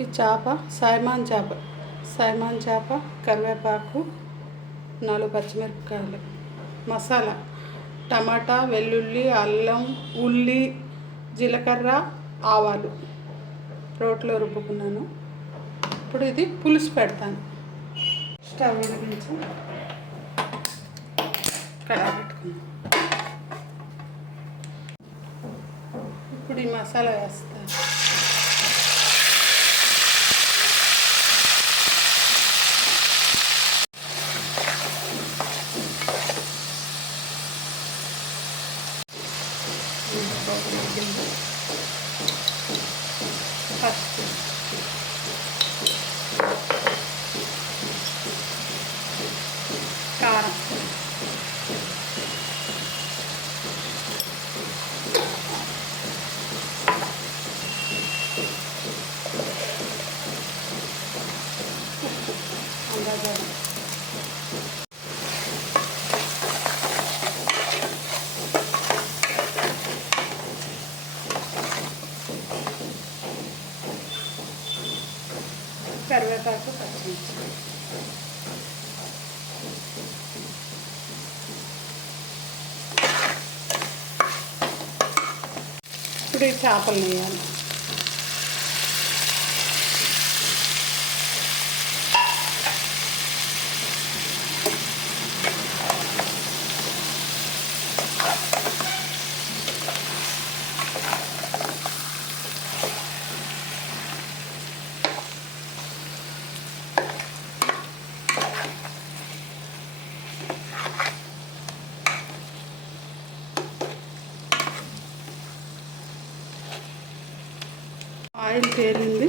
ఈ చేప సైమాన్ చేప, కరివేపాకు, 4 పచ్చిమిరపకాయలు, మసాలా టమాటా, వెల్లుల్లి, అల్లం, ఉల్లి, జీలకర్ర, ఆవాలు రోట్లో రుబ్బుకున్నాను. ఇప్పుడు ఇది పులుసు పెడతాను. స్టవ్ వెలిగించి కడాయి పెట్టుకున్నాను. ఇప్పుడు ఈ మసాలా వేస్తాను. పసుపు, కారం, అందాజ కరివేపాకు, పచ్చిమిర్చి. ఇప్పుడు ఈ చేపలు వేయాలి. ఆయిల్ తేలింది.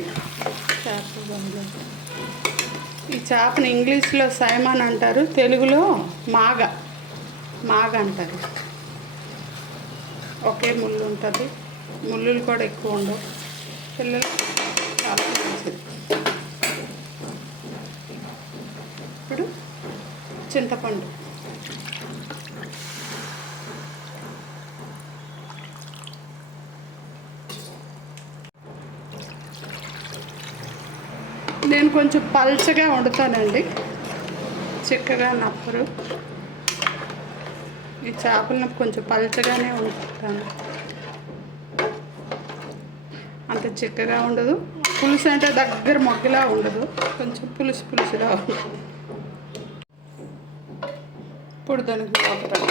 చేప బందలేదు. ఈ చేపని ఇంగ్లీష్లో సైమాన్ అంటారు, తెలుగులో మాగ అంటారు. ఒకే ముళ్ళు ఉంటుంది, ముళ్ళులు కూడా ఎక్కువ ఉండవు. పిల్లలు చాలా మంచిది. ఇప్పుడు చింతపండు, నేను కొంచెం పల్చగా వండుతానండి, చిక్కగా నప్పరు. ఈ చేపలను కొంచెం పల్చగానే వండుతాను, అంత చిక్కగా ఉండదు. పులుసు అంటే దగ్గర మొగ్గలా ఉండదు, కొంచెం పులుసుగా ఉంటుంది. ఇప్పుడు దానికి వాటర్,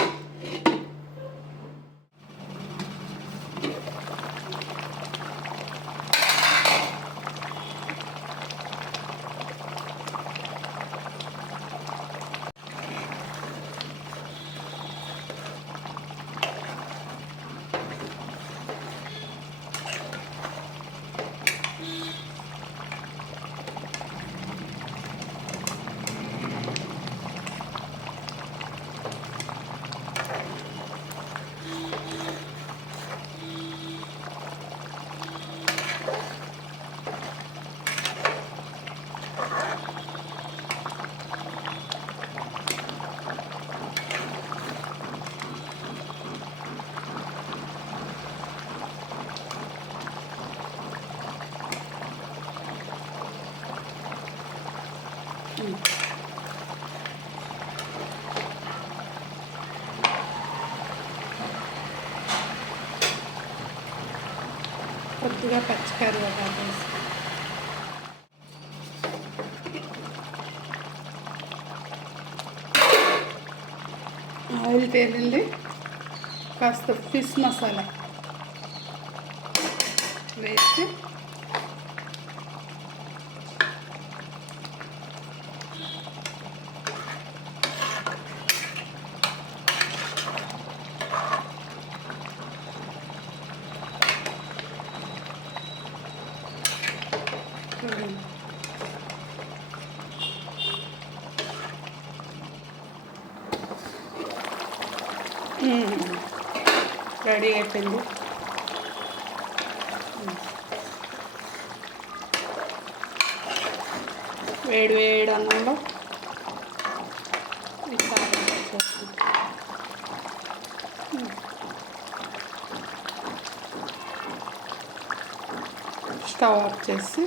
కొద్దిగా పచ్చికరివేపాకు వేసి ఆయిల్ తేలింది. కాస్త ఫిష్ మసాలా వేసి రెడీ అయిపోయింది. వేడి అన్నంలో స్టవ్ ఆఫ్ చేసి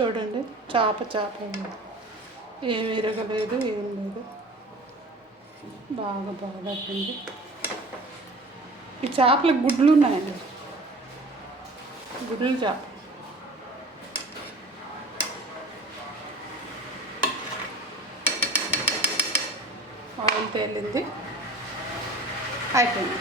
చూడండి చేప ఏమి విరగలేదు, ఏం లేదు, బాగా అట్టింది. ఈ చేపలకు గుడ్లు ఉన్నాయండి, గుడ్లు చేప. ఆయిల్ తేలింది, అయిపోయింది.